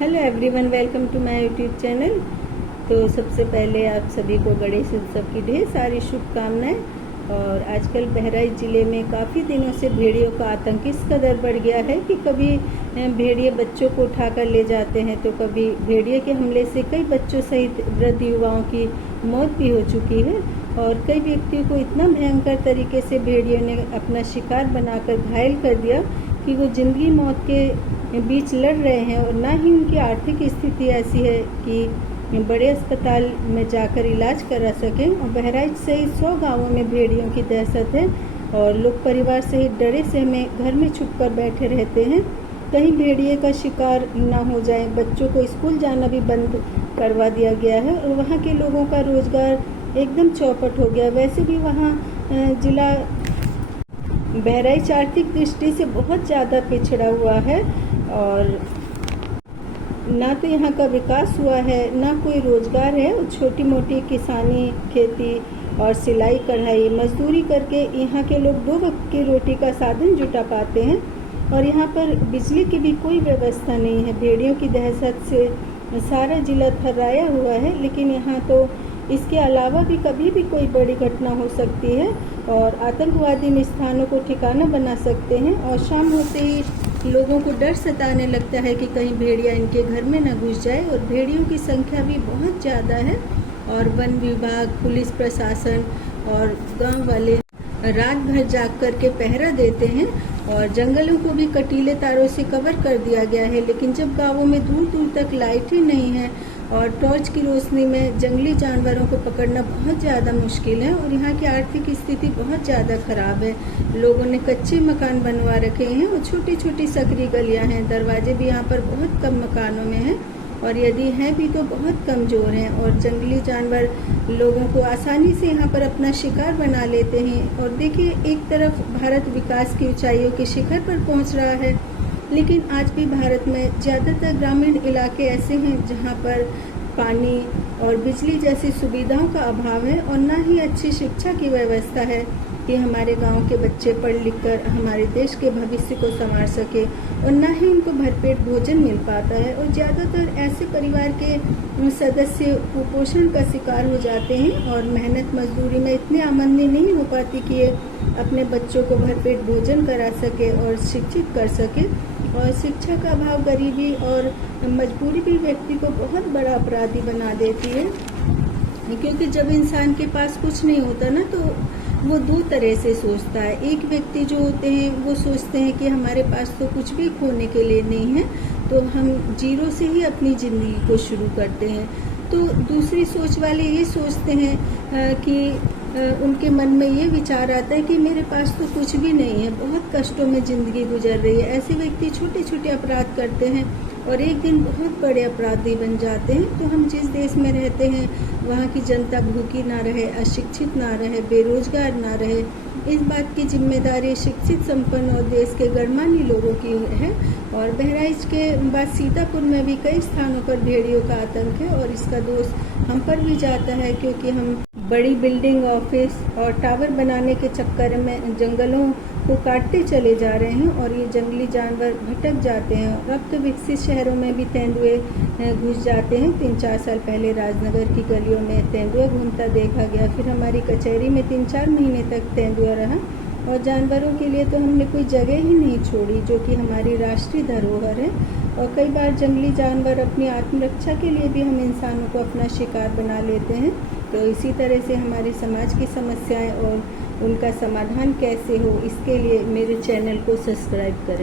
Hello everyone, welcome to my YouTube channel. तो सबसे पहले आप सभी को गणेश उत्सव की ढेर सारी शुभकामनाएं। और आजकल बहराइच ज़िले में काफ़ी दिनों से भेड़ियों का आतंक इस कदर बढ़ गया है कि कभी भेड़िए बच्चों को उठाकर ले जाते हैं तो कभी भेड़िए के हमले से कई बच्चों सहित वृद्ध युवाओं की मौत भी हो चुकी है। और कई व्यक्तियों को इतना भयंकर तरीके से भेड़ियों ने अपना शिकार बनाकर घायल कर दिया कि वो जिंदगी मौत के बीच लड़ रहे हैं और ना ही उनकी आर्थिक स्थिति ऐसी है कि बड़े अस्पताल में जाकर इलाज करा सकें। और बहराइच सहित 100 गांवों में भेड़ियों की दहशत है और लोग परिवार सहित डरे सहमे घर में छुपकर बैठे रहते हैं, कहीं भेड़िए का शिकार ना हो जाए। बच्चों को स्कूल जाना भी बंद करवा दिया गया है और वहाँ के लोगों का रोजगार एकदम चौपट हो गया। वैसे भी वहाँ जिला बहराइच आर्थिक दृष्टि से बहुत ज़्यादा पिछड़ा हुआ है और ना तो यहाँ का विकास हुआ है, ना कोई रोजगार है। छोटी मोटी किसानी, खेती और सिलाई कढ़ाई मजदूरी करके यहाँ के लोग 2 वक्त की रोटी का साधन जुटा पाते हैं। और यहाँ पर बिजली की भी कोई व्यवस्था नहीं है। भेड़ियों की दहशत से सारा जिला थर्राया हुआ है, लेकिन यहाँ तो इसके अलावा भी कभी भी कोई बड़ी घटना हो सकती है और आतंकवादी इन स्थानों को ठिकाना बना सकते हैं। और शाम होते ही लोगों को डर सताने लगता है कि कहीं भेड़िया इनके घर में न घुस जाए। और भेड़ियों की संख्या भी बहुत ज़्यादा है और वन विभाग, पुलिस प्रशासन और गांव वाले रात भर जाग कर के पहरा देते हैं। और जंगलों को भी कटीले तारों से कवर कर दिया गया है, लेकिन जब गांवों में दूर दूर तक लाइट ही नहीं है और टॉर्च की रोशनी में जंगली जानवरों को पकड़ना बहुत ज़्यादा मुश्किल है। और यहाँ की आर्थिक स्थिति बहुत ज़्यादा खराब है। लोगों ने कच्चे मकान बनवा रखे हैं और छोटी छोटी सकरी गलियाँ हैं। दरवाजे भी यहाँ पर बहुत कम मकानों में हैं और यदि हैं भी तो बहुत कमज़ोर हैं। और जंगली जानवर लोगों को आसानी से यहाँ पर अपना शिकार बना लेते हैं। और देखिए, एक तरफ भारत विकास की ऊंचाइयों के शिखर पर पहुँच रहा है, लेकिन आज भी भारत में ज़्यादातर ग्रामीण इलाके ऐसे हैं जहाँ पर पानी और बिजली जैसी सुविधाओं का अभाव है और ना ही अच्छी शिक्षा की व्यवस्था है कि हमारे गांव के बच्चे पढ़ लिख कर हमारे देश के भविष्य को संवार सके। और ना ही उनको भरपेट भोजन मिल पाता है। और ज़्यादातर ऐसे परिवार के सदस्य कुपोषण का शिकार हो जाते हैं और मेहनत मजदूरी में इतने आमदनी नहीं हो पाती कि ये अपने बच्चों को भरपेट भोजन करा सके और शिक्षित कर सके। और शिक्षा का अभाव गरीबी और मजबूरी भी व्यक्ति को बहुत बड़ा अपराधी बना देती है, क्योंकि जब इंसान के पास कुछ नहीं होता ना तो वो 2 तरह से सोचता है। एक व्यक्ति जो होते हैं वो सोचते हैं कि हमारे पास तो कुछ भी खोने के लिए नहीं है, तो हम जीरो से ही अपनी ज़िंदगी को शुरू करते हैं। तो दूसरी सोच वाले ये सोचते हैं कि उनके मन में ये विचार आता है कि मेरे पास तो कुछ भी नहीं है, बहुत कष्टों में ज़िंदगी गुजर रही है। ऐसे व्यक्ति छोटे छोटे अपराध करते हैं और एक दिन बहुत बड़े अपराधी बन जाते हैं। तो हम जिस देश में रहते हैं वहाँ की जनता भूखी ना रहे, अशिक्षित ना रहे, बेरोजगार ना रहे, इस बात की जिम्मेदारी शिक्षित, संपन्न और देश के गणमान्य लोगों की है। और बहराइच के बाद सीतापुर में भी कई स्थानों पर भेड़ियों का आतंक है और इसका दोष हम पर भी जाता है, क्योंकि हम बड़ी बिल्डिंग, ऑफिस और टावर बनाने के चक्कर में जंगलों को काटते चले जा रहे हैं और ये जंगली जानवर भटक जाते हैं। और अब तो विकसित शहरों में भी तेंदुए घुस जाते हैं। 3-4 साल पहले राजनगर की गलियों में तेंदुआ घूमता देखा गया, फिर हमारी कचहरी में 3-4 महीने तक तेंदुआ रहा। और जानवरों के लिए तो हमने कोई जगह ही नहीं छोड़ी, जो कि हमारी राष्ट्रीय धरोहर है। और कई बार जंगली जानवर अपनी आत्मरक्षा के लिए भी हम इंसानों को अपना शिकार बना लेते हैं। तो इसी तरह से हमारे समाज की समस्याएं और उनका समाधान कैसे हो, इसके लिए मेरे चैनल को सब्सक्राइब करें।